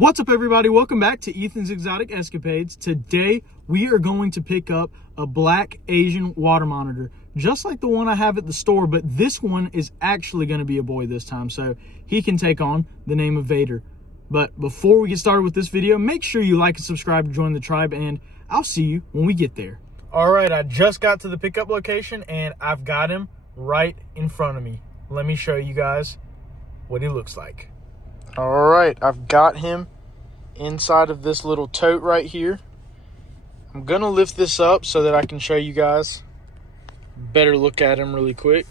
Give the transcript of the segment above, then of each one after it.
What's up, everybody? Welcome back to Ethan's Exotic Escapades. Today we are going to pick up a black Asian water monitor, just like the one I have at the store, but this one is actually going to be a boy this time, so he can take on the name of Vader. But before we get started with this video, make sure you like and subscribe to join the tribe, and I'll see you when we get there. All right, I just got to the pickup location and I've got him right in front of me. Let me show you guys what he looks like. All right, I've got him inside of this little tote right here. I'm gonna lift this up so that I can show you guys better look at him really quick.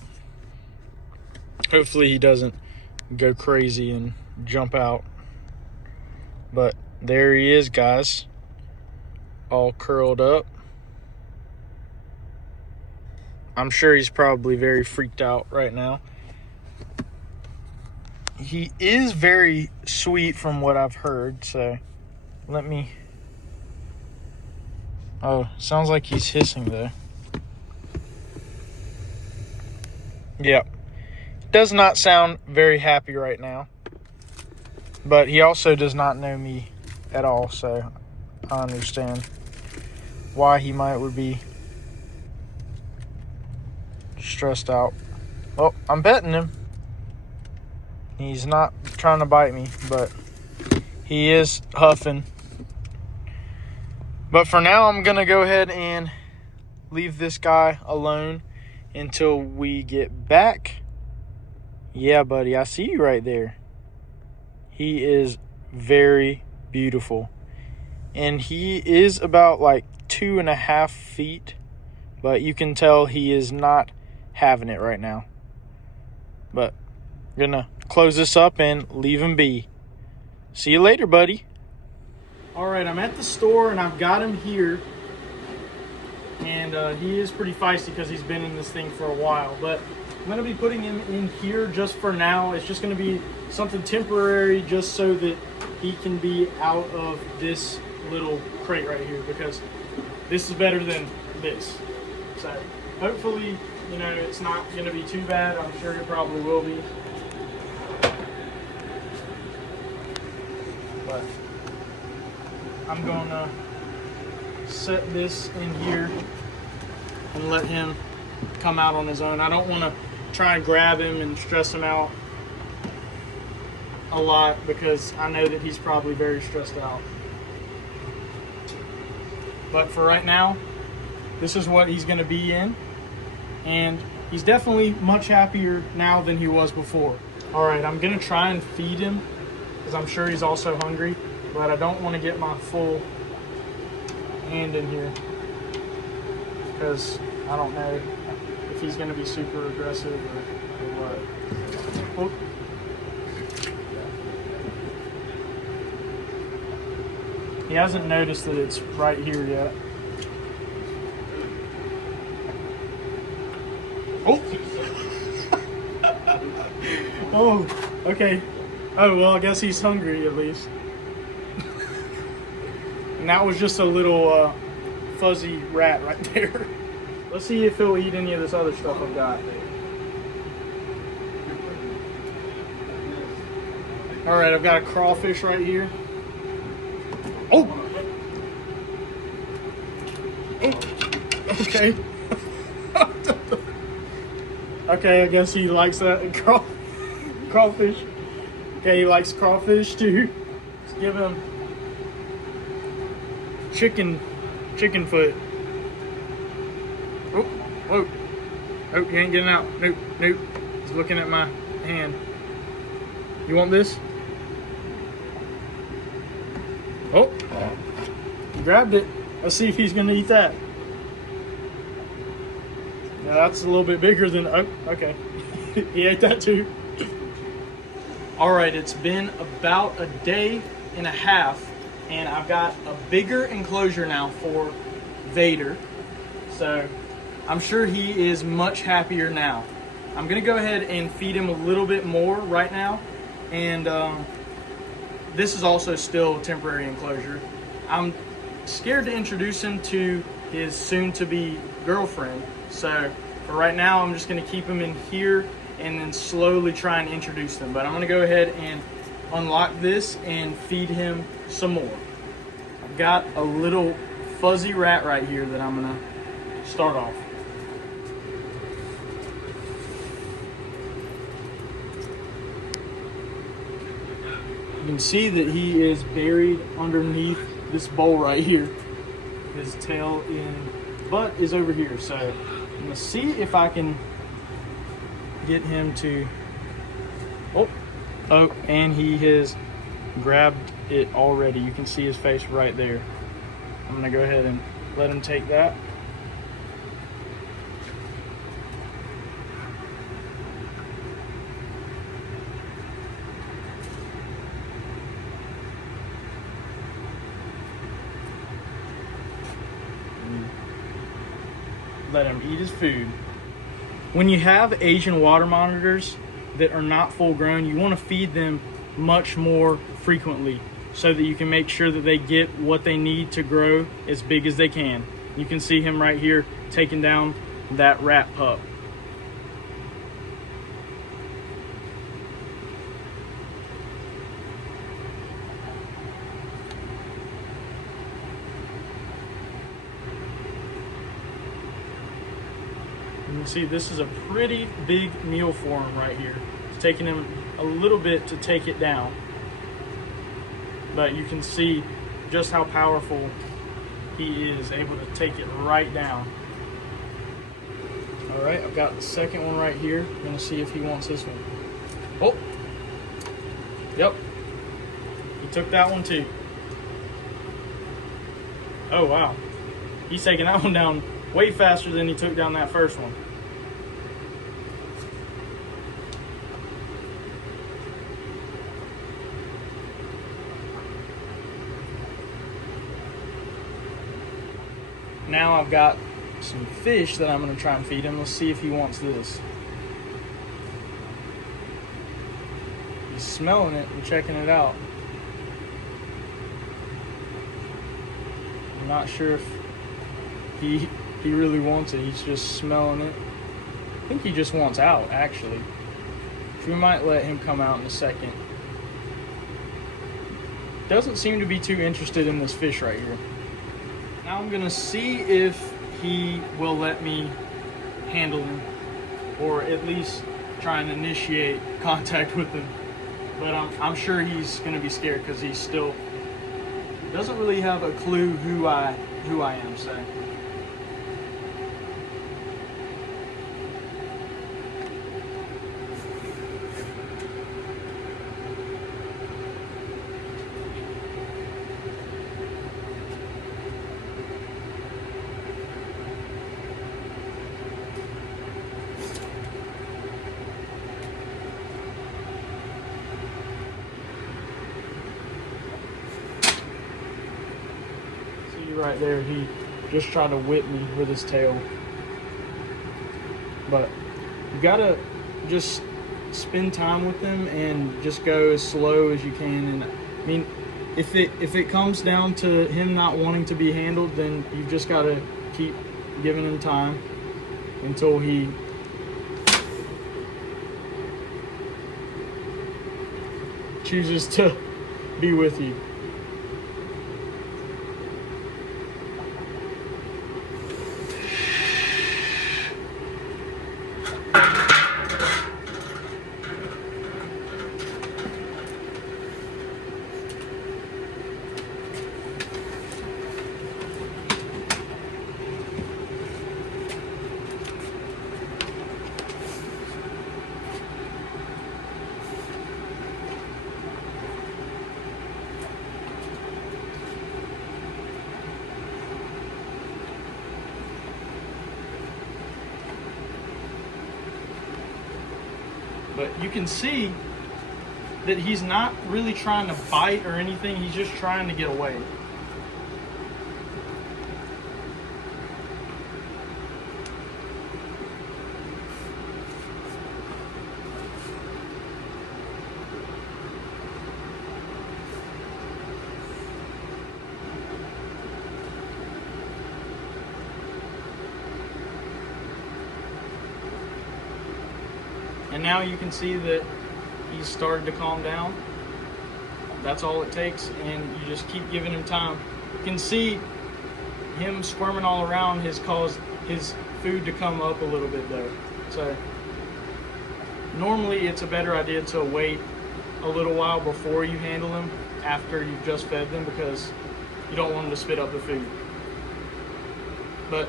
Hopefully he doesn't go crazy and jump out. But there he is, guys, all curled up. I'm sure he's probably very freaked out right now. He is very sweet from what I've heard, so let me... Oh, sounds like he's hissing though. Yep. Does not sound very happy right now. But he also does not know me at all, so I understand why he would be stressed out. Oh, I'm petting him. He's not trying to bite me, but he is huffing. But for now, I'm going to go ahead and leave this guy alone until we get back. Yeah, buddy, I see you right there. He is very beautiful. And he is about like 2.5 feet, but you can tell he is not having it right now. But I'm gonna close this up and leave him be. See you later, buddy. All right, I'm at the store and I've got him here, and he is pretty feisty because he's been in this thing for a while, but I'm gonna be putting him in here just for now. It's just gonna be something temporary just so that he can be out of this little crate right here, because this is better than this. So hopefully, you know, it's not gonna be too bad. I'm sure it probably will be. But I'm gonna set this in here and let him come out on his own. I don't want to try and grab him and stress him out a lot, because I know that he's probably very stressed out. But for right now, this is what he's going to be in, and he's definitely much happier now than he was before. All right, I'm going to try and feed him, because I'm sure he's also hungry, but I don't want to get my full hand in here, because I don't know if he's going to be super aggressive or what. Oh. He hasn't noticed that it's right here yet. Oh! Oh, okay. Oh, well, I guess he's hungry at least. And that was just a little fuzzy rat right there. Let's see if he'll eat any of this other stuff I've got. All right, I've got a crawfish right here. Oh! Oh! Okay. Okay, I guess he likes that crawfish. Okay, he likes crawfish too. Let's give him chicken foot. Oh, whoa. Oh, he ain't getting out. Nope, nope. He's looking at my hand. You want this? Oh, he grabbed it. Let's see if he's gonna eat that. Yeah, that's a little bit bigger than, oh, okay. He ate that too. All right, it's been about a day and a half, and I've got a bigger enclosure now for Vader. So I'm sure he is much happier now. I'm gonna go ahead and feed him a little bit more right now. And this is also still a temporary enclosure. I'm scared to introduce him to his soon-to-be girlfriend. So for right now, I'm just gonna keep him in here and then slowly try and introduce them. But I'm gonna go ahead and unlock this and feed him some more. I've got a little fuzzy rat right here that I'm gonna start off. You can see that he is buried underneath this bowl right here. His tail and butt is over here. So I'm gonna see if I can get him to, oh, and he has grabbed it already. You can see his face right there. I'm gonna go ahead and let him take that. Let him eat his food. When you have Asian water monitors that are not full grown, you want to feed them much more frequently so that you can make sure that they get what they need to grow as big as they can. You can see him right here taking down that rat pup. You can see this is a pretty big meal for him right here. It's taking him a little bit to take it down, but you can see just how powerful he is able to take it right down. All right, I've got the second one right here. I'm gonna see if he wants this one. Oh, yep, he took that one too. Oh wow, he's taking that one down way faster than he took down that first one. Now I've got some fish that I'm going to try and feed him. Let's see if he wants this. He's smelling it and checking it out. I'm not sure if he really wants it. He's just smelling it. I think he just wants out, actually. We might let him come out in a second. Doesn't seem to be too interested in this fish right here. Now I'm gonna see if he will let me handle him, or at least try and initiate contact with him. But I'm sure he's gonna be scared because he still doesn't really have a clue who I am. So. Right there, he just tried to whip me with his tail. But you gotta just spend time with him and just go as slow as you can. And I mean, if it comes down to him not wanting to be handled, then you've just gotta keep giving him time until he chooses to be with you. But you can see that he's not really trying to bite or anything. He's just trying to get away. And now you can see that he's started to calm down. That's all it takes, and you just keep giving him time. You can see him squirming all around has caused his food to come up a little bit though. So normally it's a better idea to wait a little while before you handle them after you've just fed them, because you don't want them to spit up the food. But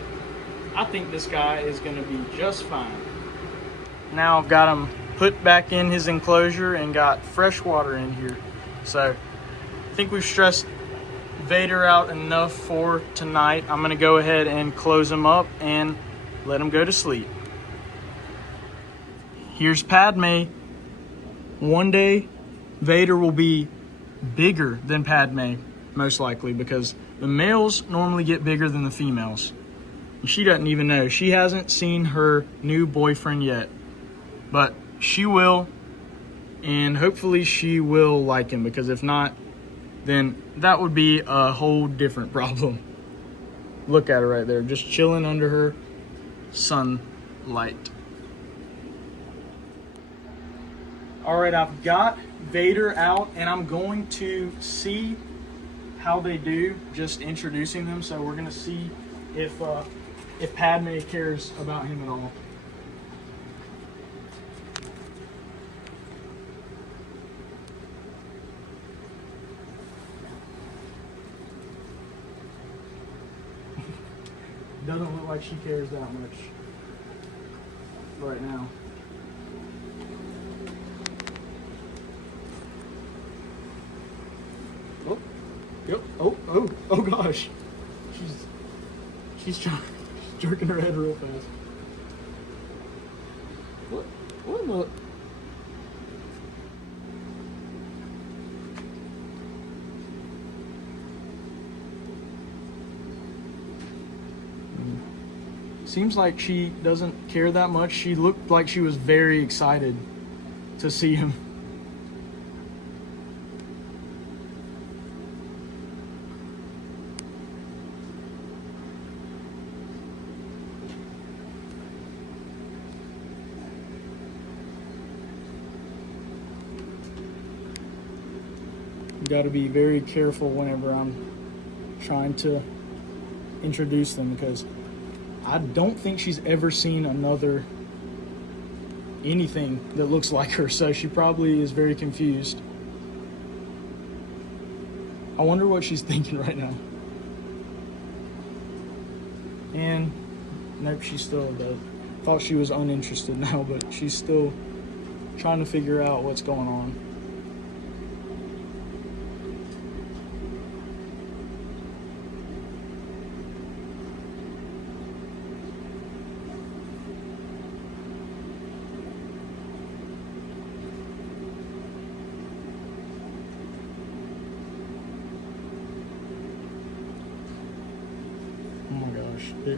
I think this guy is going to be just fine. Now I've got him put back in his enclosure and got fresh water in here. So I think we've stressed Vader out enough for tonight. I'm going to go ahead and close him up and let him go to sleep. Here's Padmé. One day Vader will be bigger than Padmé, most likely, because the males normally get bigger than the females. She doesn't even know. She hasn't seen her new boyfriend yet, but she will, and hopefully she will like him, because if not, then that would be a whole different problem. Look at her right there, just chilling under her sunlight. All right, I've got Vader out, and I'm going to see how they do just introducing them. So we're gonna see if Padmé cares about him at all. Doesn't look like she cares that much right now. Oh, yep. Oh gosh. She's jerking her head real fast. What in the? Seems like she doesn't care that much. She looked like she was very excited to see him. Got to be very careful whenever I'm trying to introduce them, because I don't think she's ever seen anything that looks like her, so she probably is very confused. I wonder what she's thinking right now. And nope, she still does. Thought she was uninterested now, but she's still trying to figure out what's going on.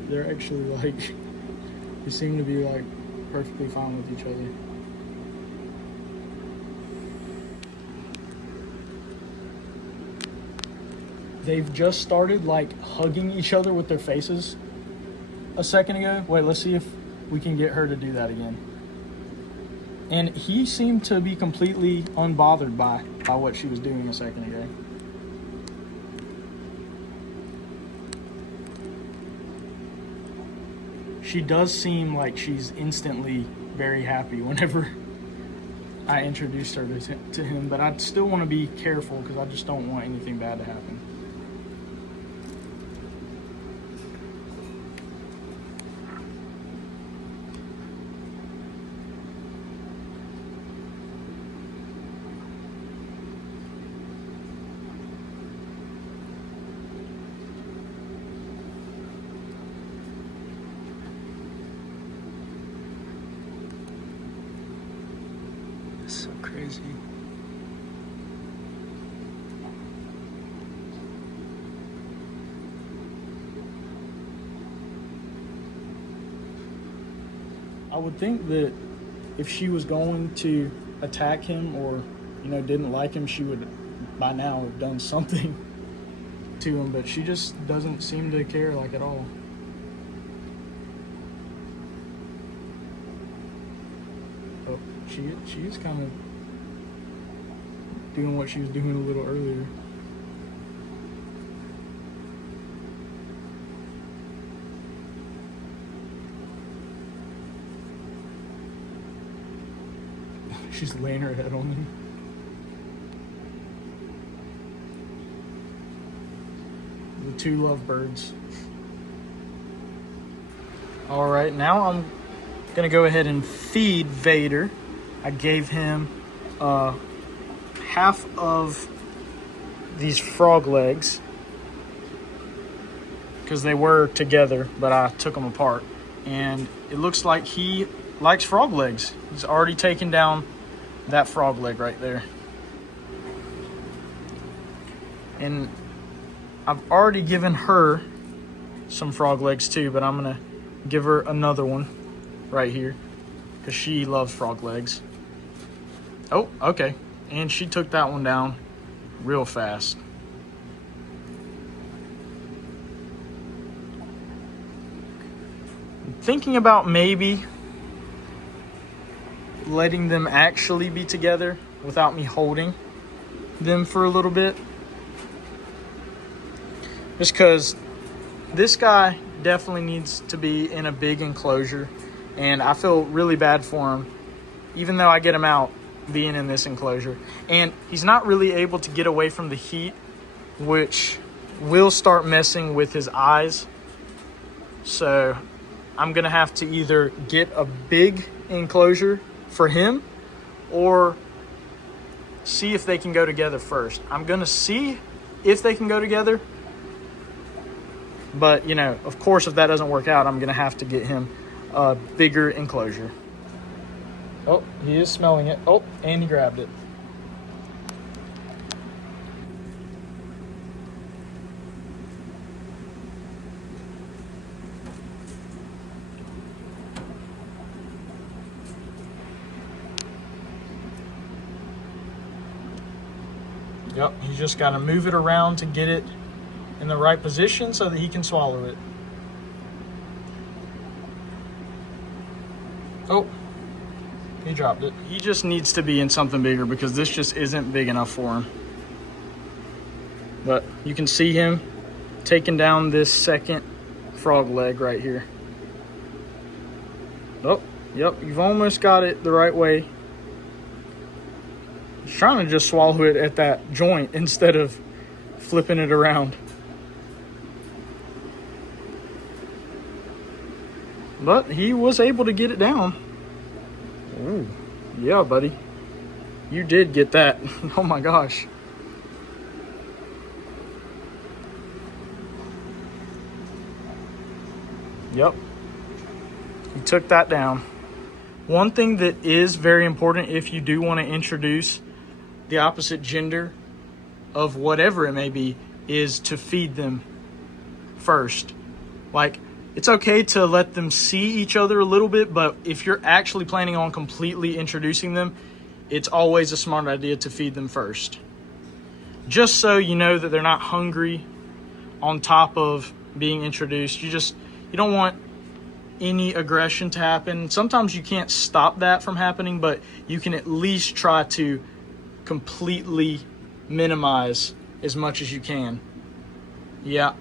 They're actually like, they seem to be like perfectly fine with each other. They've just started like hugging each other with their faces a second ago. Wait, let's see if we can get her to do that again. And he seemed to be completely unbothered by what she was doing a second ago. She does seem like she's instantly very happy whenever I introduced her to him, but I still want to be careful because I just don't want anything bad to happen. So crazy. I would think that if she was going to attack him or, didn't like him, she would by now have done something to him, but she just doesn't seem to care like at all. She is kind of doing what she was doing a little earlier. She's laying her head on them. The two lovebirds. All right, now I'm gonna go ahead and feed Vader. I gave him half of these frog legs because they were together, but I took them apart. And it looks like he likes frog legs. He's already taken down that frog leg right there. And I've already given her some frog legs too, but I'm gonna give her another one right here because she loves frog legs. Oh, okay. And she took that one down real fast. I'm thinking about maybe letting them actually be together without me holding them for a little bit. Just because this guy definitely needs to be in a big enclosure, and I feel really bad for him, even though I get him out being in this enclosure. And he's not really able to get away from the heat, which will start messing with his eyes. So I'm gonna have to either get a big enclosure for him or see if they can go together first. I'm gonna see if they can go together, but you know, of course, if that doesn't work out, I'm gonna have to get him a bigger enclosure. Oh, he is smelling it. Oh, and he grabbed it. Yep, he's just got to move it around to get it in the right position so that he can swallow it. Oh, he dropped it. He just needs to be in something bigger because this just isn't big enough for him. But you can see him taking down this second frog leg right here. Oh, yep, you've almost got it the right way. He's trying to just swallow it at that joint instead of flipping it around. But he was able to get it down. Ooh, yeah, buddy. You did get that. Oh my gosh. Yep. He took that down. One thing that is very important if you do want to introduce the opposite gender of whatever it may be is to feed them first. Like, it's okay to let them see each other a little bit, but if you're actually planning on completely introducing them, it's always a smart idea to feed them first. Just so you know that they're not hungry on top of being introduced. You don't want any aggression to happen. Sometimes you can't stop that from happening, but you can at least try to completely minimize as much as you can. Yeah,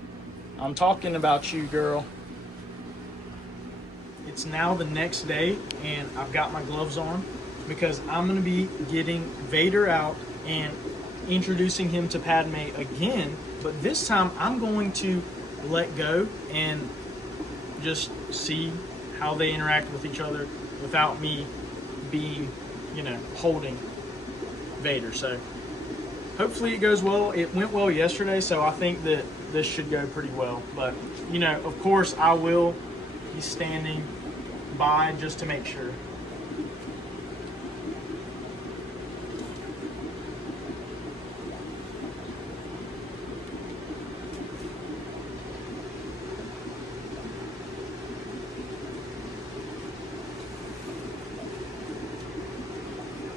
I'm talking about you, girl. It's now the next day, and I've got my gloves on because I'm going to be getting Vader out and introducing him to Padmé again, but this time I'm going to let go and just see how they interact with each other without me being, holding Vader. So hopefully it goes well. It went well yesterday, so I think that this should go pretty well. But, of course I will be standing by just to make sure.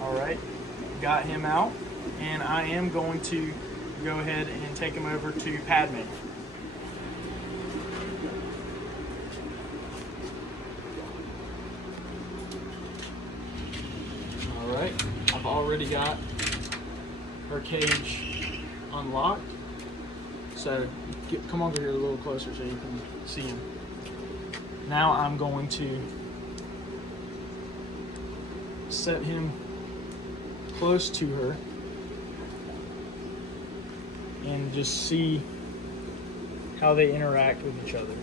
All right, got him out, and I am going to go ahead and take him over to Padmé. All right, I've already got her cage unlocked. So come over here a little closer so you can see him. Now I'm going to set him close to her and just see how they interact with each other.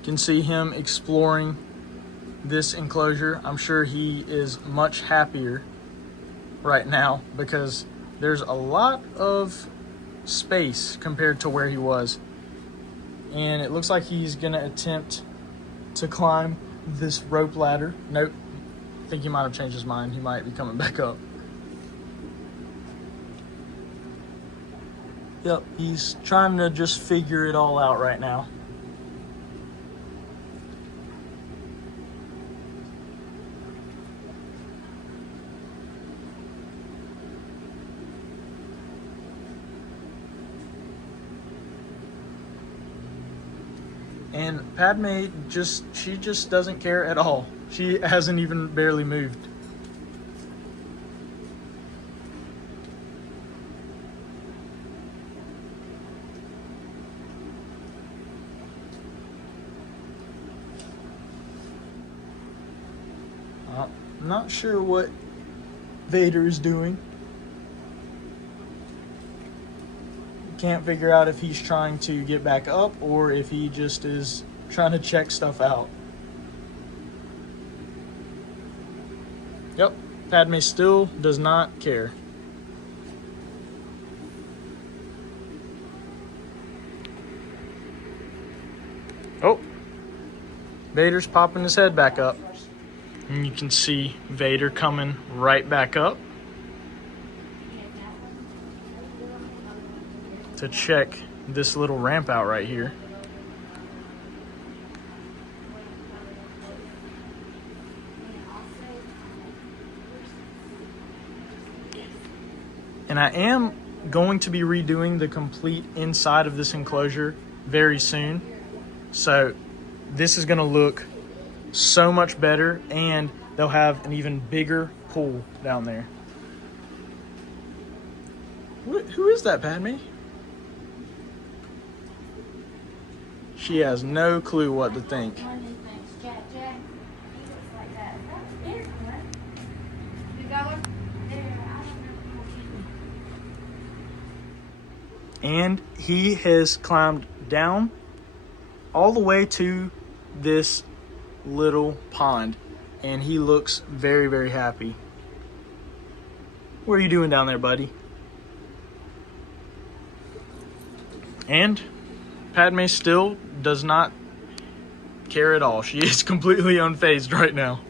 You can see him exploring this enclosure. I'm sure he is much happier right now because there's a lot of space compared to where he was. And it looks like he's gonna attempt to climb this rope ladder. Nope, I think he might have changed his mind. He might be coming back up. Yep, he's trying to just figure it all out right now. And Padme she just doesn't care at all. She hasn't even barely moved. Not sure what Vader is doing. Can't figure out if he's trying to get back up or if he just is trying to check stuff out. Yep, Padme still does not care. Oh, Vader's popping his head back up. And you can see Vader coming right back up to check this little ramp out right here. And I am going to be redoing the complete inside of this enclosure very soon. So this is going to look so much better, and they'll have an even bigger pool down there. Who is that, Padme? She has no clue what to think. And he has climbed down all the way to this little pond, and he looks very, very happy. What are you doing down there, buddy? And Padme still does not care at all. She is completely unfazed right now.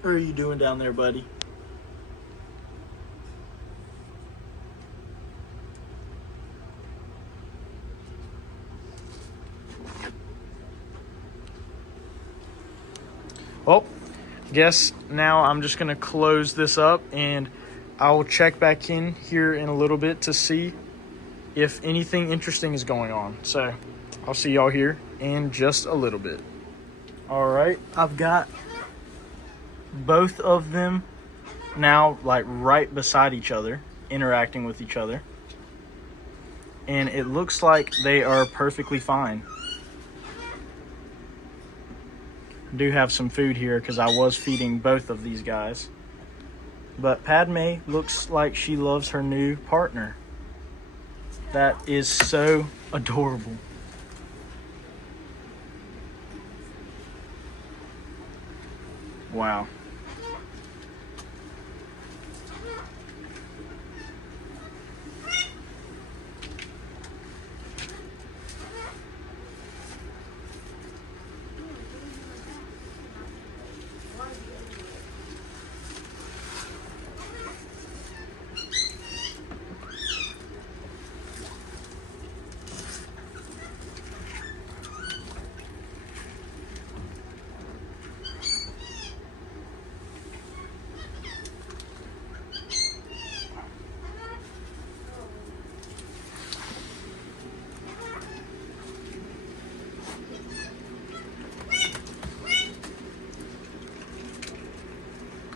What are you doing down there, buddy? Well, guess now I'm just gonna close this up, and I'll check back in here in a little bit to see if anything interesting is going on. So I'll see y'all here in just a little bit. All right, I've got both of them now like right beside each other, interacting with each other. And it looks like they are perfectly fine. Do have some food here because I was feeding both of these guys. But Padme looks like she loves her new partner. That is so adorable. Wow.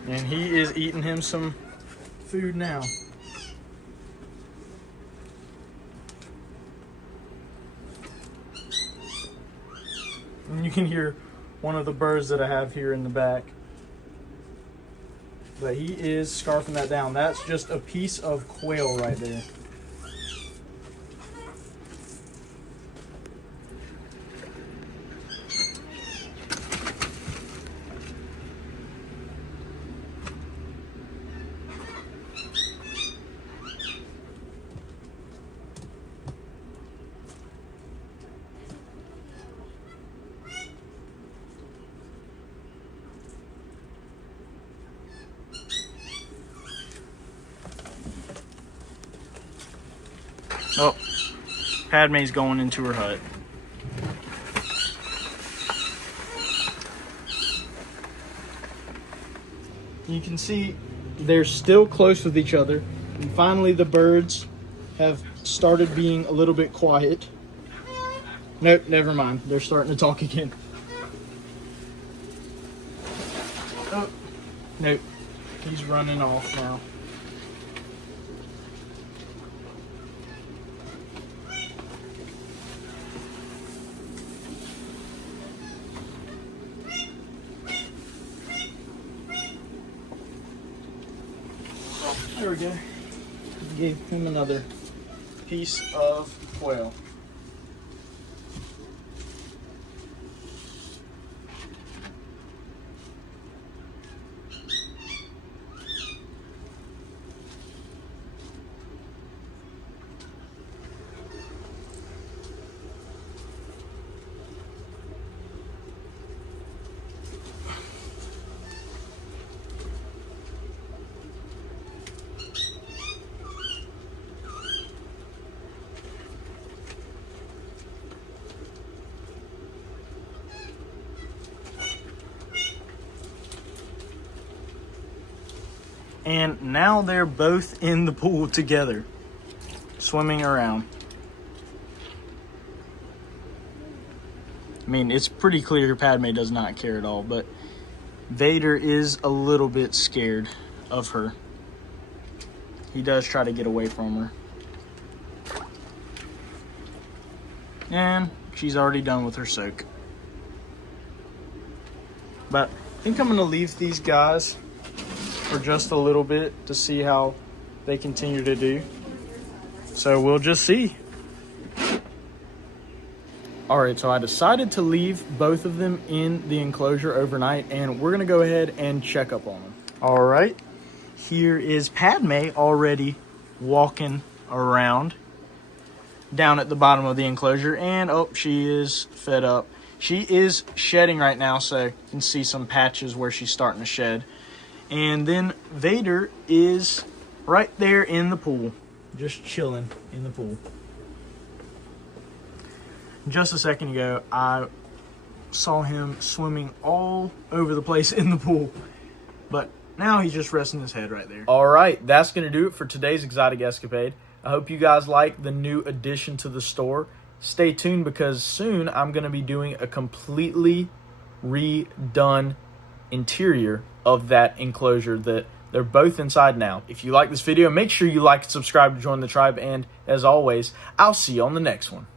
And he is eating him some food now. And you can hear one of the birds that I have here in the back. But he is scarfing that down. That's just a piece of quail right there. Oh, Padmé's going into her hut. You can see they're still close with each other. And finally the birds have started being a little bit quiet. Nope, never mind. They're starting to talk again. Oh, nope. He's running off now. There we go. Gave him another piece of quail. And now they're both in the pool together, swimming around. I mean, it's pretty clear Padmé does not care at all, but Vader is a little bit scared of her. He does try to get away from her. And she's already done with her soak. But I think I'm gonna leave these guys for just a little bit to see how they continue to do. So we'll just see. All right, so I decided to leave both of them in the enclosure overnight, and we're gonna go ahead and check up on them. All right, here is Padmé already walking around down at the bottom of the enclosure, and oh, she is fed up. She is shedding right now, so you can see some patches where she's starting to shed. And then Vader is right there in the pool, just chilling in the pool. Just a second ago, I saw him swimming all over the place in the pool, but now he's just resting his head right there. All right, that's going to do it for today's Exotic Escapade. I hope you guys like the new addition to the store. Stay tuned because soon I'm going to be doing a completely redone interior of that enclosure that they're both inside now. If you like this video, make sure you like and subscribe to join the tribe, and as always, I'll see you on the next one.